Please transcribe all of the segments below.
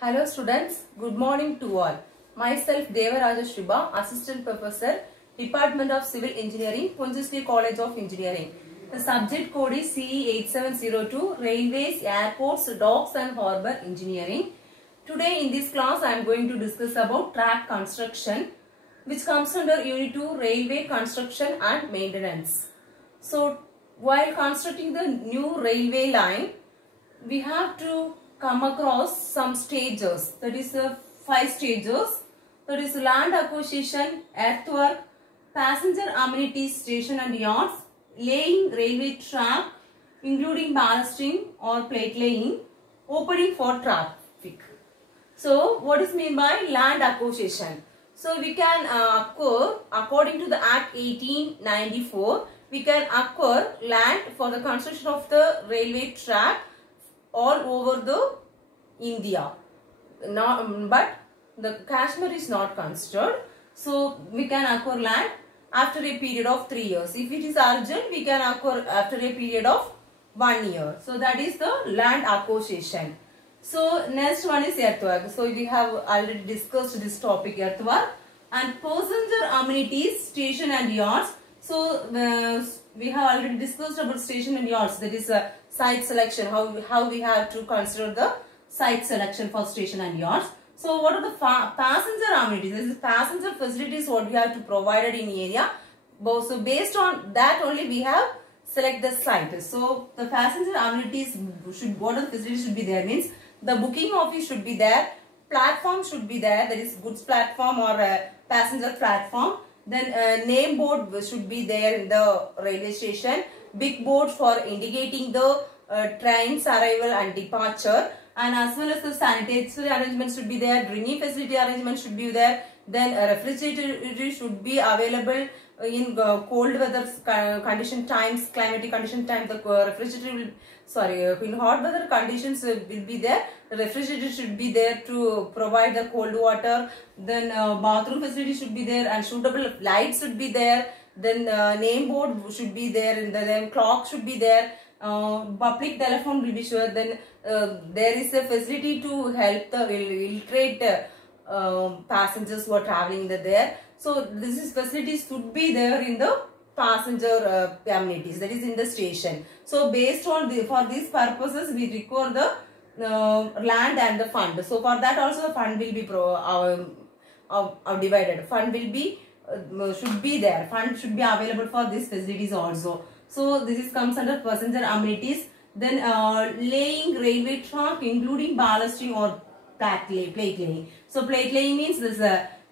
Hello students, good morning to all. Myself Devaraja Shriba, Assistant Professor, Department of Civil Engineering, Pondicherry College of Engineering. The subject code is CE8702, Railways, Airports, Docks and Harbour Engineering. Today in this class I am going to discuss about track construction, which comes under Unit 2, Railway Construction and Maintenance. So while constructing the new railway line, we have to come across some stages, that is 5 stages, that is land acquisition, earthwork, passenger amenities station and yards, laying railway track including ballasting or plate laying, opening for traffic. So what is meant by land acquisition? So we can acquire, according to the Act 1894, we can acquire land for the construction of the railway track all over the India. But the Kashmir is not considered. So we can acquire land after a period of 3 years. If it is urgent, we can acquire after a period of 1 year. So that is the land acquisition. So next one is earthwork. So we have already discussed this topic, earthwork, and passenger amenities, station and yards. So we have already discussed about station and yards. That is site selection, how we have to consider the site selection for station and yards. So what are the passenger amenities? This is passenger facilities what we have to provide in area. So based on that only we have select the site. So the passenger amenities should, what are the facilities should be there means the booking office should be there, platform should be there, that is goods platform or passenger platform. Then name board should be there in the railway station, big board for indicating the train's arrival and departure, and as well as the sanitary arrangements should be there, drinking facility arrangements should be there. Then a refrigerator should be available in cold weather condition times, climatic condition time. The refrigerator will, in hot weather conditions will be there. The refrigerator should be there to provide the cold water. Then bathroom facility should be there and suitable lights should be there. Then name board should be there, and then clock should be there. Public telephone will be sure. Then there is a facility to help the illiterate passengers who are traveling there. So this is facilities should be there in the passenger amenities, that is in the station. So based on for these purposes we require the land and the fund. So for that also the fund will be divided. Fund will be should be there. Fund should be available for these facilities also. So this is comes under passenger amenities. Then laying railway track including ballasting or plate laying. So plate laying means this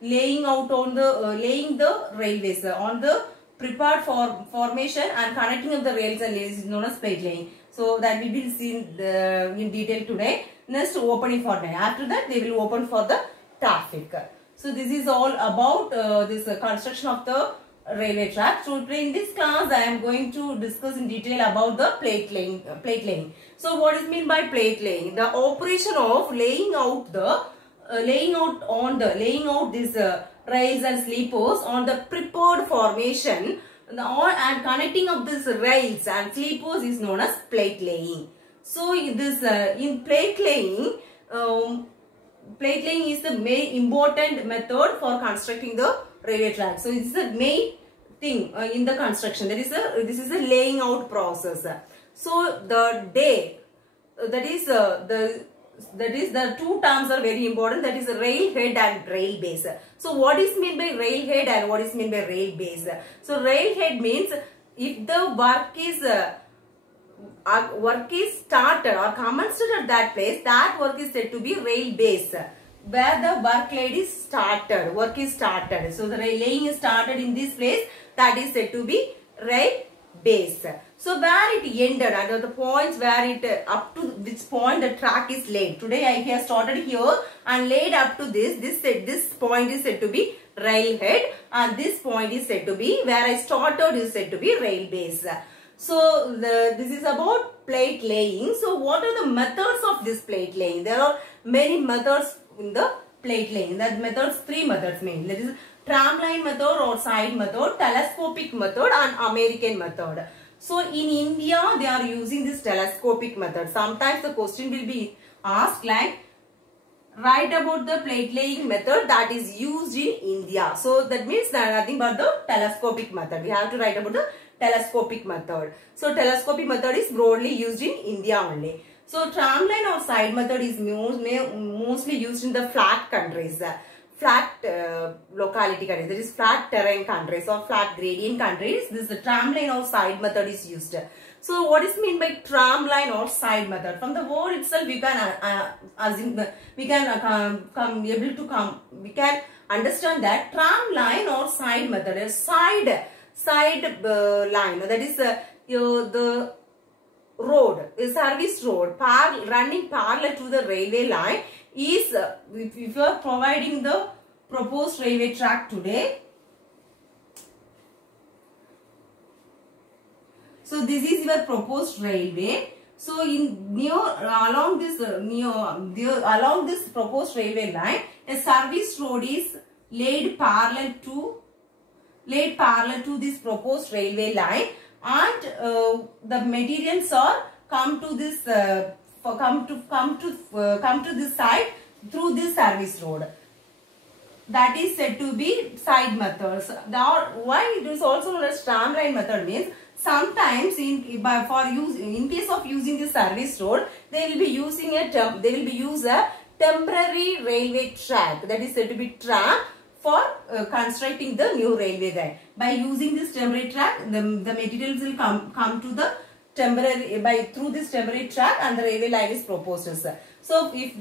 laying out on the laying the railways on the prepared formation and connecting of the rails and lays is known as plate laying. So that we will see in detail today. Next, opening for day. After that they will open for the traffic. So this is all about this construction of the railway track. So in this class I am going to discuss in detail about the plate laying. So what is meant by plate laying? The operation of laying out these rails and sleepers on the prepared formation, and connecting of these rails and sleepers is known as plate laying. So this in plate laying is the main important method for constructing the railway track. So it's the main thing in the construction. This is a laying out process. So the day the two terms are very important. That is rail head and rail base. So what is meant by rail head and what is meant by rail base? So rail head means if the work is started or commenced at that place, that work is said to be rail base. Where the work is started. So the laying is started in this place, that is said to be rail base. So where it ended, under the points where it up to which point the track is laid. Today I have started here and laid up to this point is said to be rail head, and this point is said to be where I started is said to be rail base. So this is about plate laying. So what are the methods of this plate laying? There are many methods in the plate laying. That methods, 3 methods mainly. That is tramline method or side method, telescopic method and American method. So in India they are using this telescopic method. Sometimes the question will be asked like write about the plate laying method that is used in India. So that means that nothing but the telescopic method. We have to write about the telescopic method. So telescopic method is broadly used in India only. So tramline or side method is mostly used in the flat countries, flat locality countries, that is flat terrain countries or flat gradient countries. This the tramline or side method is used. So what is meant by tramline or side method? From the word itself, we can assume we can we can understand that tramline or side method is side line. That is the road, a service road running parallel to the railway line is if you are providing the proposed railway track today. So this is your proposed railway. So along this proposed railway line, a service road is laid parallel to this proposed railway line, and the materials are come to this side through this service road. That is said to be side methods. Why it is also known as tramline method means sometimes in case of using the service road, they will be using a temporary railway track, that is said to be tram, for constructing the new railway line. By using this temporary track, the materials will come to the through this temporary track, and the railway line is proposed. So if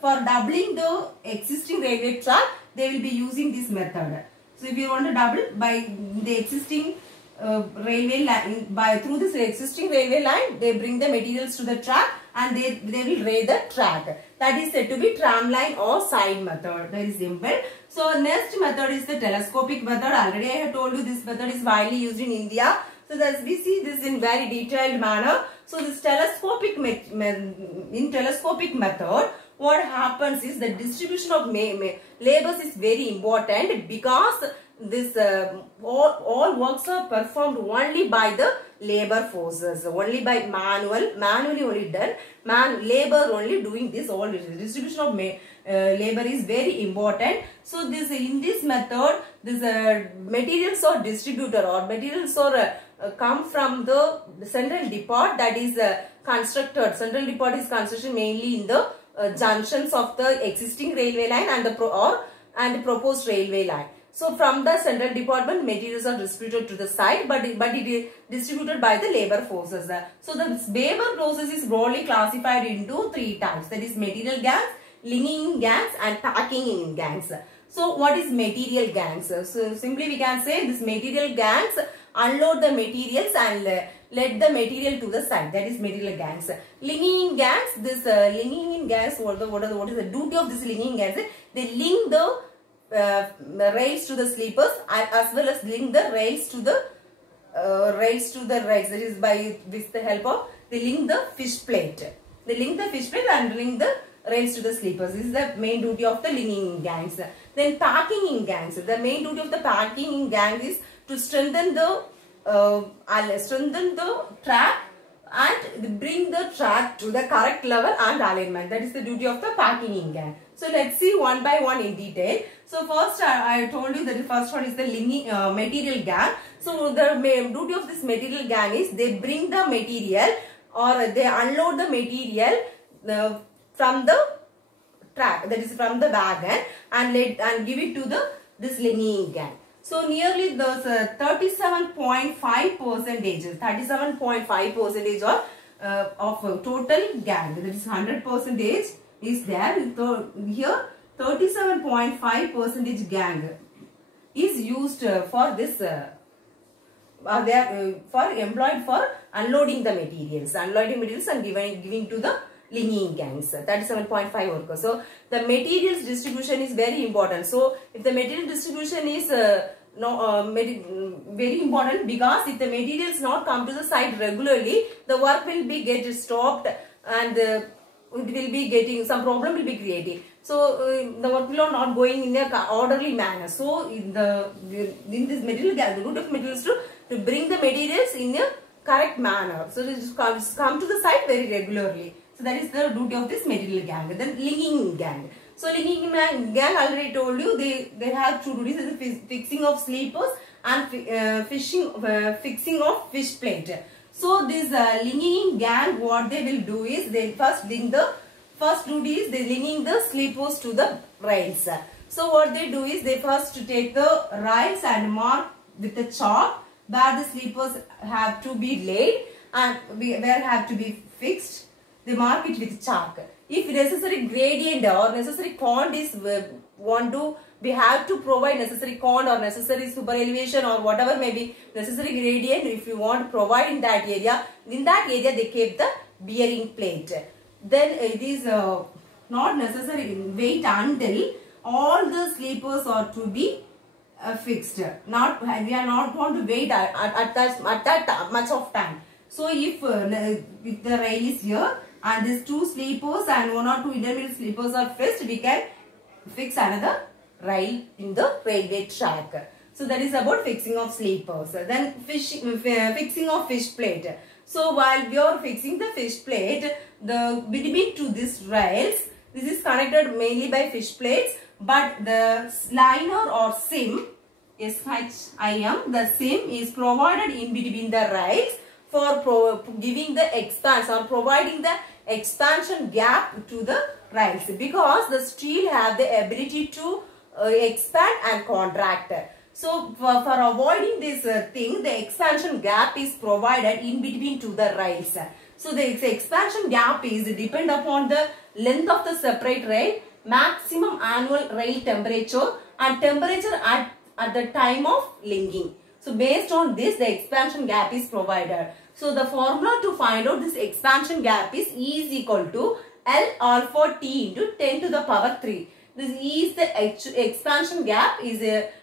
for doubling the existing railway track, they will be using this method. So if you want to double by the existing railway line, through this existing railway line, they bring the materials to the track and they will lay the track. That is said to be tramline or side method. That is simple. So next method is the telescopic method. Already I have told you this method is widely used in India. So as we see this in very detailed manner. So this telescopic method, what happens is the distribution of labors is very important, because this all works are performed only by the labor forces, only by manually only done, labor only doing this. All distribution of labor is very important. So this in this method, this materials are distributed, or materials are come from the central depot, that is constructed. Central depot is constructed mainly in the junctions of the existing railway line and the proposed railway line. So from the central department, materials are distributed to the site, but it is distributed by the labor forces. So the labor process is broadly classified into 3 types, that is material gangs, linking gangs, and packing in gangs. So what is material gangs? So simply we can say this material gangs unload the materials and let the material to the site. That is material gangs. Linking gangs, what is the duty of this linking gangs? They link the rails to the sleepers, as well as link the rails to the rails. That is with the help of they link the fish plate. They link the fish plate and link the rails to the sleepers. This is the main duty of the linking gangs. Then packing in gangs. The main duty of the packing in gang is to strengthen the track and bring the track to the correct level and alignment. That is the duty of the packing in gang. So let's see one by one in detail. So first I told you that the first one is the linking material gang. So the duty of this material gang is they bring the material, or they unload the material from the track, that is from the wagon, and give it to this linking gang. So nearly the 37.5% of total gang, that is 100% is there. So here 37.5% gang is used for this. They are employed for unloading the materials, and giving to the linking gangs. 37.5 workers. So the materials distribution is very important. So if the material distribution is very important, because if the materials not come to the site regularly, the work will be get stopped, and it will be getting some problem will be created. So the work will not going in a orderly manner. So in this material gang, the root of materials to bring the materials in a correct manner. So it come to the site very regularly. So that is the duty of this material gang. Then linking gang. So linking gang, already told you, they have two duties: the fixing of sleepers and fixing of fish plate. So this linking gang, what they will do is they first link the first duty is they linking the sleepers to the rails. So what they do is they first take the rails and mark with the chalk where the sleepers have to be laid and where have to be fixed. They mark it with chalk. If necessary gradient or necessary cont is we have to provide necessary cont or necessary super elevation or whatever may be necessary gradient. If you want to provide in that area they keep the bearing plate. Then it is not necessary wait until all the sleepers are to be fixed. We are not going to wait at that much of time. So if the rail is here and these two sleepers and one or two intermediate sleepers are fixed, we can fix another rail in the railway track. So that is about fixing of sleepers. Then fixing of fish plate. So while we are fixing the fish plate, the between to these rails, this is connected mainly by fish plates, but the liner or sim, SHIM, the sim is provided in between the rails for giving the expanse or providing the expansion gap to the rails, because the steel have the ability to expand and contract. So for avoiding this thing, the expansion gap is provided in between to the rails. So the expansion gap is depend upon the length of the separate rail, maximum annual rail temperature and temperature at the time of linking. So based on this, the expansion gap is provided. So the formula to find out this expansion gap is E is equal to L alpha T into 10 to the power 3. This E is the expansion gap, is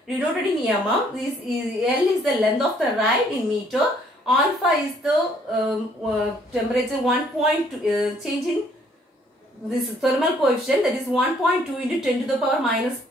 denoted in mm. This is L is the length of the rail in meter. Alpha is the temperature 1.2 change in this thermal coefficient, that is 1.2 into 10 to the power minus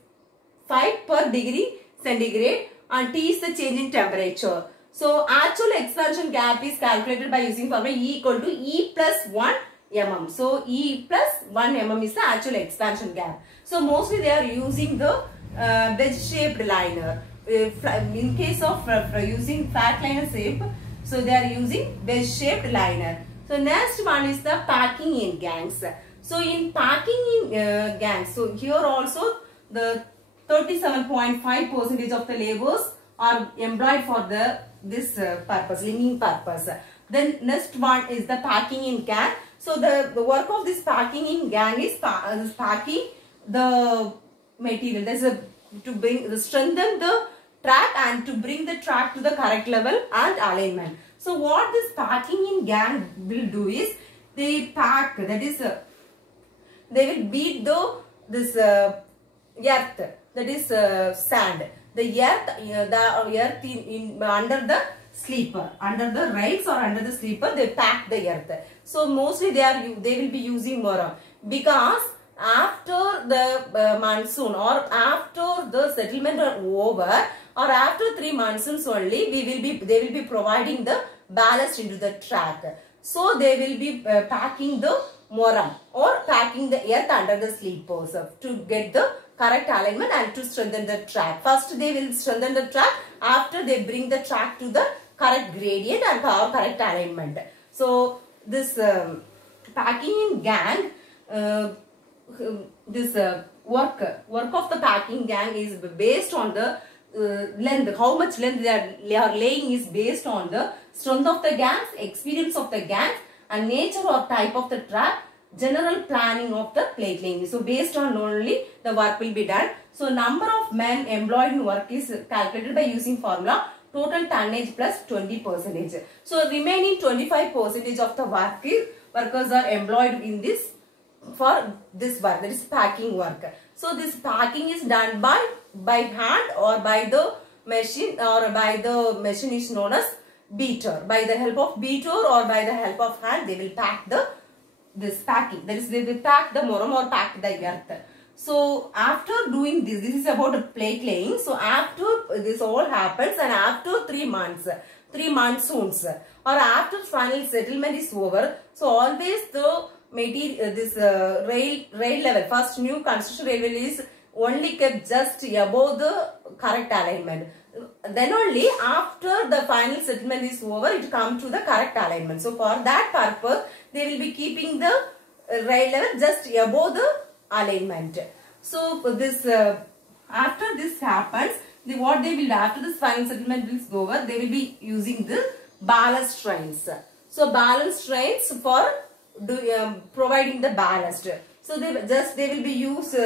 5 per degree centigrade, and T is the change in temperature. So actual expansion gap is calculated by using formula E equal to E plus 1 mm. So E plus 1 mm is the actual expansion gap. So mostly they are using the wedge-shaped liner. In case of using flat liner shape, so they are using wedge-shaped liner. So next one is the packing in gangs. So in packing in gangs, so here also the 37.5% of the laborers are employed for this purpose, linking purpose. Then next one is the packing in gang. So the work of this packing in gang is packing the material. That's to strengthen the track and to bring the track to the correct level and alignment. So what this packing in gang will do is they pack, that is they will beat this earth, that is sand. The earth under the sleeper, under the rails or under the sleeper, they pack the earth. So mostly they will be using more, because after the monsoon or after the settlement are over or after 3 monsoons only, they will be providing the ballast into the track. So they will be packing the moram or packing the earth under the sleepers to get the correct alignment and to strengthen the track. First they will strengthen the track, after they bring the track to the correct gradient and correct alignment. So this packing in gang, this work of the packing gang is based on the length. How much length they are laying is based on the strength of the gangs, experience of the gangs, and nature or type of the track, general planning of the plate laying. So based on only the work will be done. So number of men employed in work is calculated by using formula total tonnage plus 20%. So remaining 25% of the workers are employed in this for this work, that is packing work. So this packing is done by hand or by the machine, or by the machine is known as beater. By the help of beater or by the help of hand, they will pack this packing, that is they will pack the moram or pack the earth. So after doing this is about plate laying. So after this all happens and after 3 months, 3 monsoons or after final settlement is over, so always the material, this rail level, first new construction rail level is only kept just above the correct alignment. Then only after the final settlement is over, it comes to the correct alignment. So for that purpose, they will be keeping the rail level just above the alignment. So this after this happens, what they will do after this final settlement is over, they will be using the ballast trains. So ballast trains for providing the ballast. So they will be used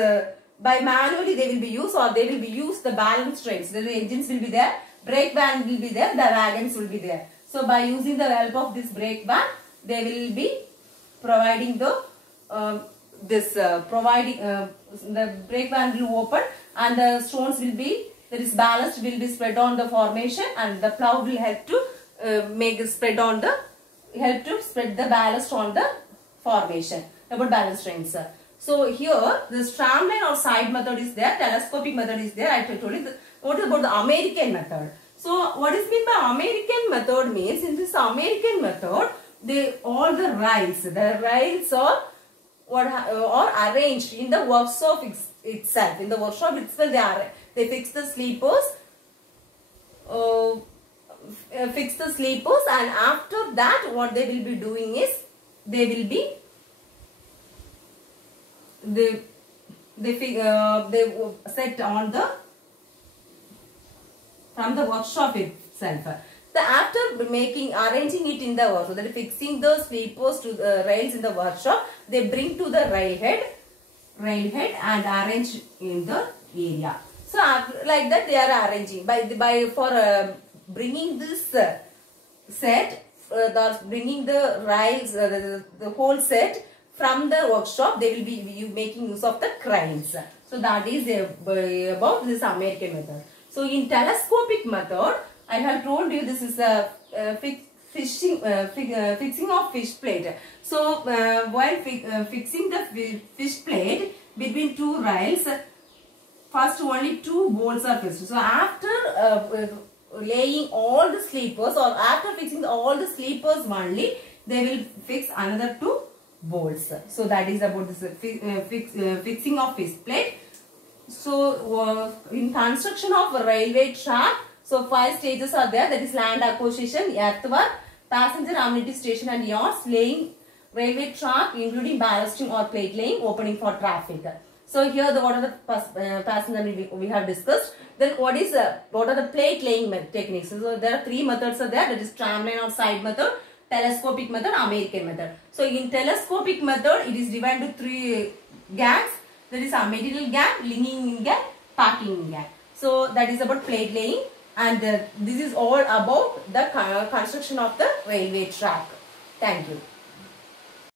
by manually, they will be used, or they will be used the ballast trains. The engines will be there, brake van will be there, the wagons will be there. So by using the help of this brake van, they will be providing the the brake van will open, and the stones will be, there is ballast will be spread on the formation, and the plow will help to help to spread the ballast on the formation. About ballast trains. So here the tramline or side method is there, telescopic method is there. I told you what about the American method. So what is meant by American method means, in this American method, all the rails are arranged in the workshop itself. In the workshop itself, they fix the sleepers, and after that what they will be doing is they will be they set on the from the workshop itself. After arranging it in the workshop, that is fixing the sleepers to the rails in the workshop, they bring to the railhead and arrange in the area. So like that they are arranging for bringing this set, bringing the rails, the whole set from the workshop. They will be making use of the cranes. So that is about this American method. So in telescopic method, I have told you this is a fixing of fish plate. So while fixing the fish plate between two rails, first only two bolts are fixed. So after laying all the sleepers, or after fixing all the sleepers only, they will fix another two bolts. So that is about this fixing of fish plate. So in construction of a railway track, so 5 stages are there. That is land acquisition, earthwork, passenger amenity station and yards, laying railway track including ballasting or plate laying, opening for traffic. So here what are the passenger we have discussed. Then what are the plate laying techniques? So there are 3 methods are there. That is tramline or side method, telescopic method, American method. So in telescopic method, it is divided to 3 gangs. That is a material gang, linking gang, packing gang. So that is about plate laying, and this is all about the construction of the railway track. Thank you.